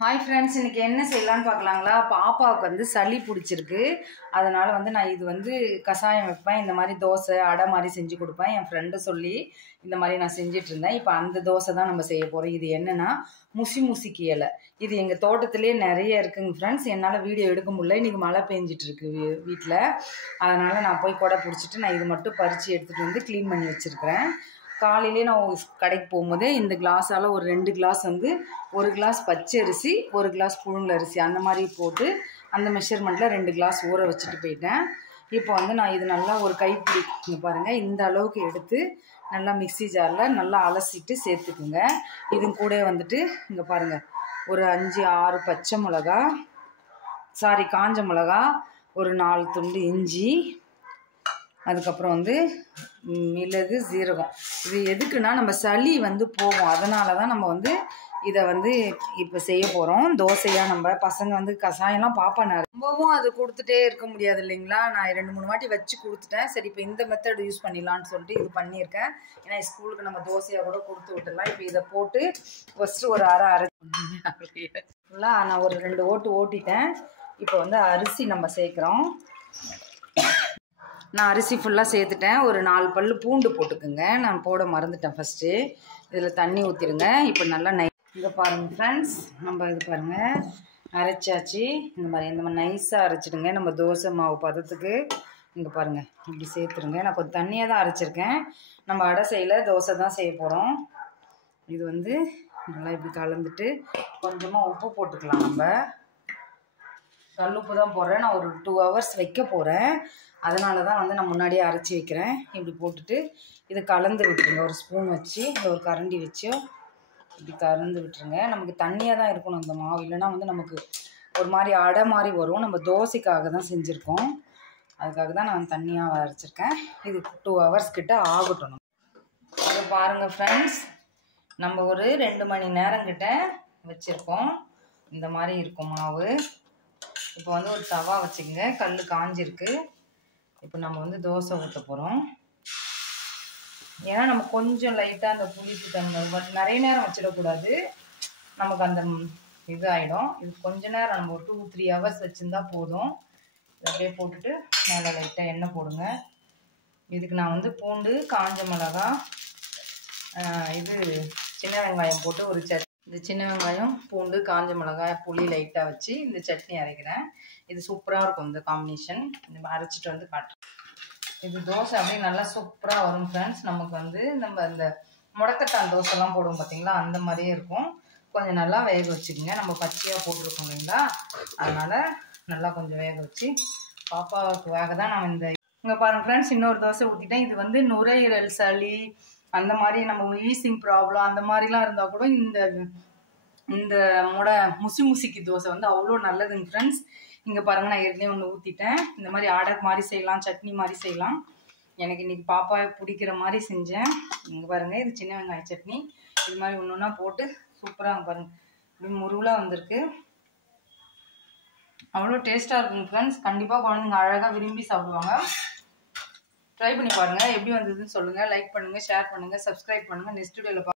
Hi friends, இன்றைக்கி என்ன செய்யலான்னு பார்க்கலாங்களா? பாப்பாவுக்கு வந்து சளி பிடிச்சிருக்கு. அதனால் வந்து நான் இது வந்து கஷாயம் வைப்பேன். இந்த மாதிரி தோசை அடை மாதிரி செஞ்சு கொடுப்பேன். என் ஃப்ரெண்டு சொல்லி இந்த மாதிரி நான் செஞ்சிட்ருந்தேன். இப்போ அந்த தோசை தான் நம்ம செய்ய போகிறோம். இது என்னென்னா முசிமுசிக்கி இலை. இது எங்கள் தோட்டத்திலே நிறைய இருக்குங்க ஃப்ரெண்ட்ஸ். என்னால் வீடியோ எடுக்க முடியல. இன்றைக்கி மழை பெஞ்சிட்ருக்கு வீட்டில். அதனால் நான் போய் கொடை பிடிச்சிட்டு நான் இது மட்டும் பறித்து எடுத்துகிட்டு வந்து க்ளீன் பண்ணி வச்சுருக்கிறேன். காலையிலே நான் கடைக்கு போகும்போது இந்த கிளாஸால் ஒரு 2 கிளாஸ் வந்து 1 கிளாஸ் பச்சை அரிசி 1 கிளாஸ் புழுங்கல் அரிசி அந்த மாதிரி போட்டு அந்த மெஷர்மெண்ட்டில் 2 கிளாஸ் ஊற வச்சுட்டு போயிட்டேன். இப்போ வந்து நான் இது நல்லா ஒரு கைப்பிடி இங்கே பாருங்கள், இந்த அளவுக்கு எடுத்து நல்லா மிக்ஸி ஜாரில் நல்லா அலசிட்டு சேர்த்துக்குங்க. இது கூட வந்துட்டு இங்கே பாருங்கள், ஒரு 5-6 பச்சை மிளகா, காஞ்ச மிளகா, ஒரு 4 துண்டு இஞ்சி, அதுக்கப்புறம் வந்து மிளகு, சீரகம். இது எதுக்குன்னா நம்ம சளி வந்து போகும். அதனால தான் நம்ம வந்து இதை வந்து இப்போ செய்ய போகிறோம். தோசையாக நம்ம பசங்க வந்து கஷாயம்லாம் பாப்பாங்க. ரொம்பவும் அது கொடுத்துட்டே இருக்க முடியாது இல்லைங்களா? நான் 2-3 வாட்டி வச்சு கொடுத்துட்டேன். சரி, இப்போ இந்த மெத்தட் யூஸ் பண்ணிடலான்னு சொல்லிட்டு இது பண்ணியிருக்கேன். ஏன்னா ஸ்கூலுக்கு நம்ம தோசையாக கூட கொடுத்து விட்டுடலாம். இப்போ இதை போட்டு ஃபஸ்ட்டு ஒரு ஃபுல்லாக நான் ஒரு 2 ஓட்டு ஓட்டிட்டேன். இப்போ வந்து அரிசி நம்ம சேர்க்குறோம். நான் அரிசி ஃபுல்லாக சேர்த்துட்டேன். ஒரு 4 பல் பூண்டு போட்டுக்குங்க. நான் போட மறந்துட்டேன் ஃபஸ்ட்டு. இதில் தண்ணி ஊற்றிடுங்க. இப்போ நல்லா இங்கே பாருங்கள் ஃப்ரெண்ட்ஸ், நம்ம இது பாருங்கள் அரைச்சாச்சு. இந்த மாதிரி நைஸாக அரைச்சிடுங்க. நம்ம தோசை மாவு பதத்துக்கு இங்கே பாருங்கள் இப்படி சேர்த்துருங்க. நான் கொஞ்சம் தண்ணியாக தான் அரைச்சிருக்கேன். நம்ம அடை செய்யல, தோசை தான் செய்ய போகிறோம். இது வந்து நல்லா இப்படி கலந்துட்டு கொஞ்சமாக உப்பு போட்டுக்கலாம். நம்ம கல்லுப்பு தான் போடுறேன். நான் ஒரு 2 ஹவர்ஸ் வைக்க போகிறேன். அதனால தான் வந்து நான் முன்னாடியே அரைச்சி வைக்கிறேன். இப்படி போட்டுட்டு இதை கலந்து விட்டுருங்க. ஒரு ஸ்பூன் வச்சு இல்லை ஒரு கரண்டி வச்சு இப்படி கலந்து விட்டுருங்க. நமக்கு தண்ணியாக தான் இருக்கணும் இந்த மாவு, இல்லைன்னா வந்து நமக்கு ஒரு மாதிரி அடை மாதிரி வரும். நம்ம தோசைக்காக தான் செஞ்சுருக்கோம். அதுக்காக தான் நான் தண்ணியாக அரைச்சிருக்கேன். இது 2 ஹவர்ஸ் கிட்ட ஆகட்டும். அதை பாருங்கள் ஃப்ரெண்ட்ஸ், நம்ம ஒரு 2 மணி நேரம் கிட்ட வச்சுருக்கோம். இந்த மாதிரி இருக்கும் மாவு. இப்போ வந்து ஒரு தவா வச்சுக்கோங்க. கல் காஞ்சிருக்கு. இப்போ நம்ம வந்து தோசை ஊற்ற போகிறோம். ஏன்னா நம்ம கொஞ்சம் லைட்டாக அந்த புளிப்பு தன்மை, பட் நிறைய நேரம் வச்சிடக்கூடாது. நமக்கு அந்த இது ஆகிடும். இது கொஞ்ச நேரம் நம்ம ஒரு 2-3 ஹவர்ஸ் வச்சுருந்தா போதும். இதை அப்படியே போட்டுட்டு மேலே லைட்டாக எண்ணெய் போடுங்க. இதுக்கு நான் வந்து பூண்டு, காஞ்ச மிளகா, இது சின்ன வெங்காயம் போட்டு ஒரு இந்த சின்ன வெங்காயம், பூண்டு, காஞ்ச மிளகாய், புளி லைட்டாக வச்சு இந்த சட்னி அரைக்கிறேன். இது சூப்பராக இருக்கும் இந்த காம்பினேஷன். இந்த அரைச்சிட்டு வந்து காட்டுறேன். இது தோசை அப்படியே நல்லா சூப்பராக வரும் ஃப்ரெண்ட்ஸ். நமக்கு வந்து நம்ம இந்த முடக்கத்தான் தோசைலாம் போடுவோம் பார்த்தீங்களா, அந்த மாதிரியே இருக்கும். கொஞ்சம் நல்லா வேக வச்சுக்கோங்க. நம்ம பச்சையாக போட்டிருக்கோம் இல்லைங்களா, அதனால் நல்லா கொஞ்சம் வேக வச்சு பாப்பாவுக்கு வேக தான் நான் இங்கே பாருங்கள் ஃப்ரெண்ட்ஸ், இன்னொரு தோசை ஊற்றிட்டேன். இது வந்து நுரையீரல் சளி அந்த மாதிரி நம்ம வீசிங் ப்ராப்ளம் அந்த மாதிரிலாம் இருந்தால் கூட இந்த முசிமுசிக்கி தோசை வந்து அவ்வளோ நல்லதுங்க ஃப்ரெண்ட்ஸ். இங்கே பாருங்கள், நான் ஏற்கனவே ஒன்று ஊற்றிட்டேன். இந்த மாதிரி அடை மாதிரி செய்யலாம், சட்னி மாதிரி செய்யலாம். எனக்கு இன்றைக்கி பாப்பா பிடிக்கிற மாதிரி செஞ்சேன். இங்கே பாருங்கள், இது சின்ன வெங்காய சட்னி. இது மாதிரி ஒன்று ஒன்றா போட்டு சூப்பராக பாருங்கள், இப்படி முருகலாக வந்திருக்கு. அவ்வளோ டேஸ்ட்டாக இருக்குங்க ஃப்ரெண்ட்ஸ். கண்டிப்பாக குழந்தைங்க அழகாக விரும்பி சாப்பிடுவாங்க. ட்ரை பண்ணி பாருங்கள். எப்படி வந்ததுன்னு சொல்லுங்கள். லைக் பண்ணுங்கள், ஷேர் பண்ணுங்கள், சப்ஸ்கிரைப் பண்ணுங்கள். நெக்ஸ்ட் வீடியோவில்